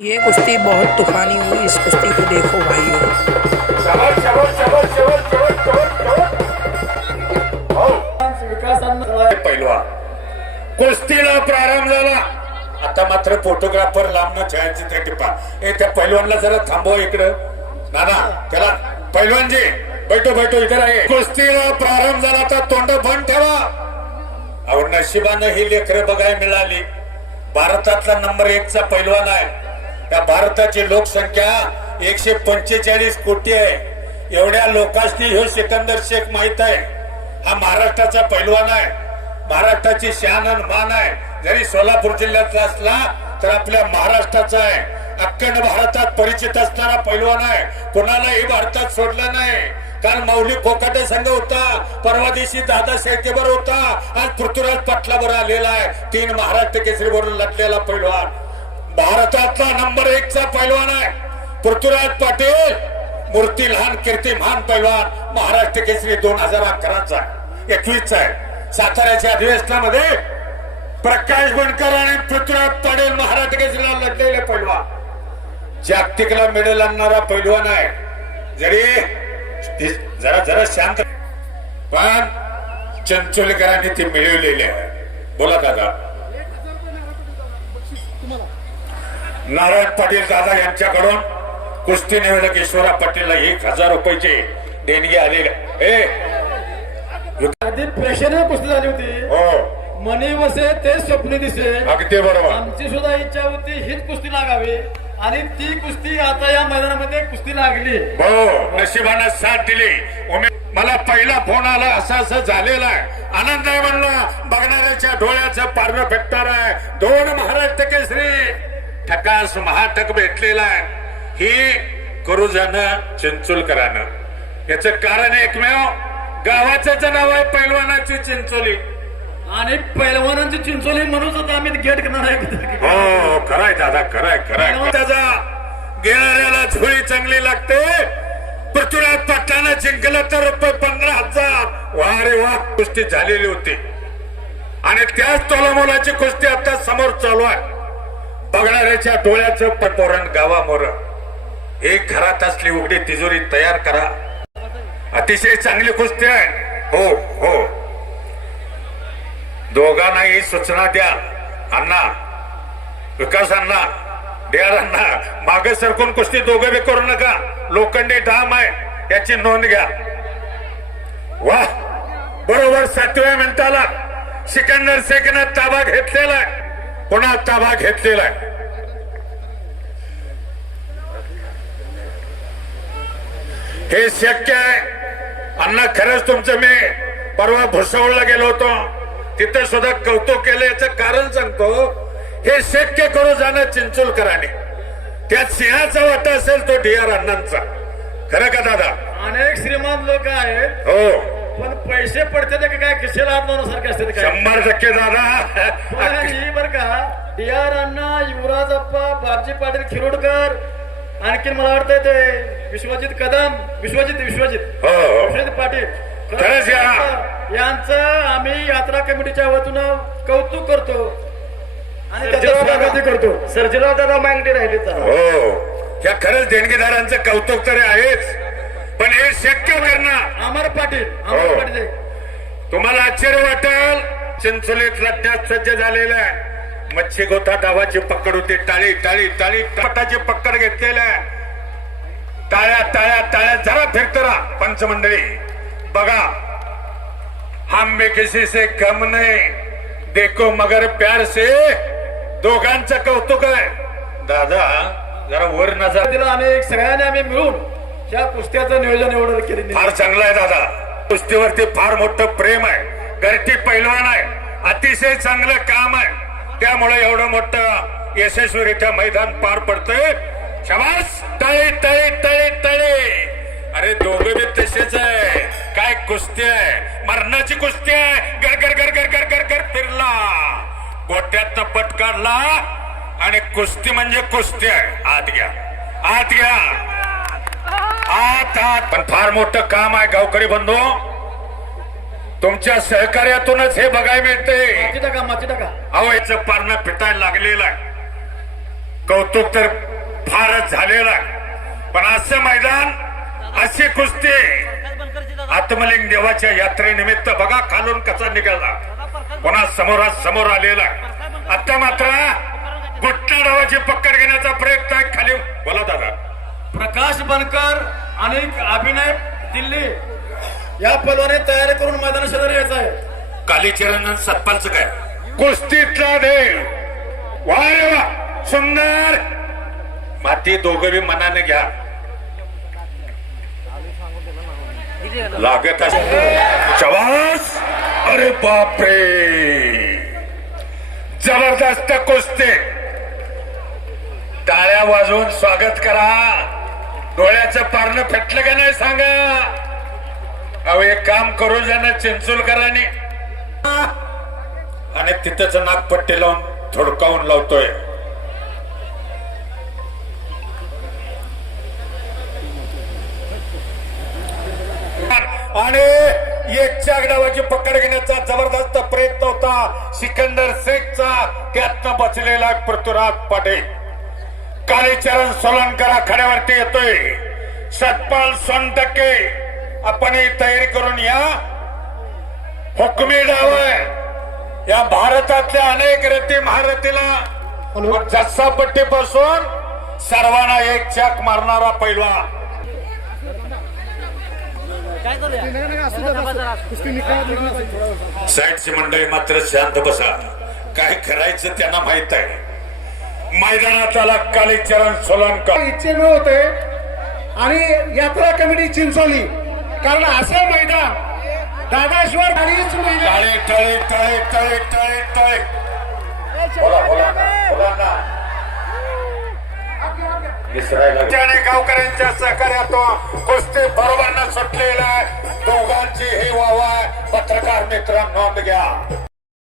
ये कुश्ती बहुत तूफानी हुई। इस कुश्ती को देखो भाइयों। पैलवान कुस्तीला प्रारंभ झाला। आता मात्र फोटोग्राफर लांबनं छायाचित्र टिपा. त्या पैलवानला जरा थांबवा इकडं. नाना त्याला पैलवानजी बैठो इकडे आहे. कुस्तीला प्रारंभ झाला तर तोंड बंद ठेवा. अहो नशिबानं ही लेकरं बघायला मिळाली. भारतातला नंबर 1 चा पैलवान आहे. या भारताची लोकसंख्या 145 कोटी आहे. एवढ्या लोकांनी ह्यो सिकंदर शेख माहित आहे. हा महाराष्ट्राचा पैलवान आहे. महाराष्ट्राची शान आणि मान आहे. जरी सोलापूर जिल्ह्यातला असला तर आपल्या महाराष्ट्राचा आहे. अखंड भारतात परिचित असणारा पैलवान आहे. कोणालाही भारतात सोडलं नाही. काल मौली कोकाटे संघ होता. परवा दिवशी दादा शेळकेबर होता. आज पृथ्वीराज पाटलावर आलेला आहे. 3 महाराष्ट्र केसरीवरून लढलेला पैलवान. भारतातला नंबर 1 चा पैलवान आहे पृथ्वीराज पाटील. मूर्ती लहान कीर्ती महान पैलवान. महाराष्ट्र केसरी 2011 चा 21 चा आहे. साताऱ्याच्या अधिवेशनामध्ये प्रकाश बनकर आणि पृथ्वीराज पाटील महाराष्ट्र केसरीला लढलेले पैलवान. जागतिकला मेडल आणणारा पैलवान आहे. जरी जरा शांत पण चिंचोलीकरांनी ते मिळवलेले आहे. बोला दादा. नारायण पाटील दादा यांच्याकडून कुस्ती निवेदक ईश्वरा पाटीलला 1000 रुपयाची देणगी आलेली. प्रेक्षणीय कुस्ती झाली होती. हो मनी वसे ते स्वप्न दिसे. अगदी बरोबर. आमची सुद्धा इच्छा होती हीच कुस्ती लागावी आणि ती कुस्ती आता या मैदानामध्ये कुस्ती लागली. हो नशिबानं साथ दिली. मला पहिला फोन आला असं झालेला आहे. आनंद आहे म्हणला. बघणाऱ्याच्या डोळ्याचं पारवं भेटणार आहे. 2 महाराष्ट्र केसरी ठकास महाटक भेटलेला आहे. ही करुजानं चिंचोलकरानं. याचं कारण एकमेव गावाचं नाव आहे पैलवानाची चिंचोली आणि पैलवानांची चिंचोली म्हणून सुद्धा आम्ही गेट करणार आहे. हो खराय दादा खराय. त्याचा घेणाऱ्याला झोळी चांगली लागते. पृथ्वीराज पाटलानं जिंकलं तर ₹15,000. वा रे वा. कुस्ती झालेली होती आणि त्याच तोलामोलाची कुस्ती आता समोर चालू आहे. बघणाऱ्याच्या डोळ्याचं पटोरण गावामोर. एक घरात असली उघडी तिजोरी तयार करा. अतिशय चांगली कुस्ती आहे. हो हो दोघांनाही सूचना द्या. अण्णा विकास अण्णा डेअर अण्णा मागे सरकून कुस्ती दोघं बी करू नका. लोखंडी डाम आहे याची नोंद घ्या. वा बरोबर 7व्या मिनिटाला सिकंदर शेखनं ताबा घेतलेला आहे. पुन्हा ताबा घेतलेला आहे. हे शक्य आहे अण्णा. खरंच तुमचं मी परवा भुसावळला गेलो होतो. तिथे सुद्धा कौतुक केलं. याचं कारण सांगतो. हे शक्य करू जाणं चिंचोलकरांनी. त्यात सिंहाचा वाटा असेल तो DR अण्णांचा. खरं का दादा. अनेक श्रीमंत लोक आहेत. हो पण पैसे पडते ते काय खिशेला हात लावण्यासारखे असते. 100% दादा. बर का DR अण्णा, युवराज अप्पा, बापजी पाटील खिरोडकर, आणखी मला वाटतंय ते विश्वजित कदम, विश्वजित पाटील खरंच यांचं आम्ही यात्रा कमिटीच्या वतीनं कौतुक करतो आणि त्याचं करतो. सर्जेराव दादा मागणी राहिले तर हो या खरंच देणगीदारांचं कौतुक तरी आहेच. पण हे शक्य करणं अमर पाटील. तुम्हाला आश्चर्य वाटेल. चिंचोलीत लढण्यात सज्ज झालेलं आहे. मच्छी गोता डावाची पकड होती. टाळी टाळी टाळी पटाची पकड घेतलेल्या आहे. टाळ्या टाळ्या टाळ्या जरा फिरत राहा पंचमंडळी. बघा हम भी किसी से कम नहीं देखो मगर प्यार से. दोघांचं कौतुक आहे. दादा जरा वर नजर दिला. अनेक सगळ्यांनी आम्ही मिळून या कुस्त्याचं नियोजन एवढं केले. फार चांगलं आहे दादा. कुस्तीवरती फार मोठं प्रेम आहे. घरटी पैलवान आहे. अतिशय चांगलं काम आहे. त्यामुळे एवढं मोठं यशस्वीरित्या मैदान पार पडतंय. शाबास. तळे तळे तळे तळे. अरे दोघं बी तसेच आहे. काय कुस्ती आहे. मरणाची कुस्ती आहे. गरगर गरगर गरगर गर फिरला. गोट्यात पट काढला आणि कुस्ती म्हणजे कुस्ती आहे. आत घ्या आत घ्या आत आत. पण फार मोठं काम आहे गावकरी बंधू. तुमच्या सहकार्यातूनच हे बघायला मिळते. माती टाका. अहो याचं पारणं पिटायला लागलेलं आहे. कौतुक तर फारच झालेला आहे. पण असं मैदान, अशी कुस्ती आत्मलिंग देवाच्या यात्रेनिमित्त बघा खालून कसा निघाला, पुन्हा समोर आलेला आहे. आता मात्र गुट्टा डावाची पकड घेण्याचा प्रयत्न आहे. खाली बोला दादा. प्रकाश बनकर आणि अभिनय दिल्ली या पलवाने तयारी करून मैदान शेजारी यायचं आहे. कालीचरण सतपालचं काय कुस्तीतला देव. वा रे वा, सुंदर माती दोघं मनाने घ्या. लागत चवास. अरे बापरे, जबरदस्त कुस्ती. टाळ्या वाजवून स्वागत करा. डोळ्याचं पारणं फेटलं का नाही सांगा. अहो एक काम करू ज्यांना चिंचोलकरांनी आणि तिथंच नागपट्टी लावून थोडकावून लावतोय. आणि एकच्या डावाची पकड घेण्याचा जबरदस्त प्रयत्न होता सिकंदर शेखचा. त्यातनं बचलेला पृथ्वीराज पाटील. कालीचरण सोलनकर आखाड्यावरती येतोय. सतपाल सोनटक्के आपण तयारी करून या. हुकमी डाव या भारतातल्या अनेक रथी महारथीला जस्सापट्टी पासून सर्वांना एक चाक मारणारा पैलवान. साईडची मंडळी मात्र शांत बसा. काय करायचं त्यांना माहित आहे. मैदानात आला कालीचरण सोलनकर. इच्छेने होते आणि यात्रा कमिटी चिंचोली, कारण असं मैदान दादाश्वर अडीच महिने टाळे टाळे टाळे टाळे टाळे टाळे. बोला बोला बोला ना. त्याने गावकऱ्यांच्या सहकार्यातून कुस्ती बरोबर सुटलेला आहे. दोघांची ही वावा. पत्रकार मित्रांनो नोंद घ्या.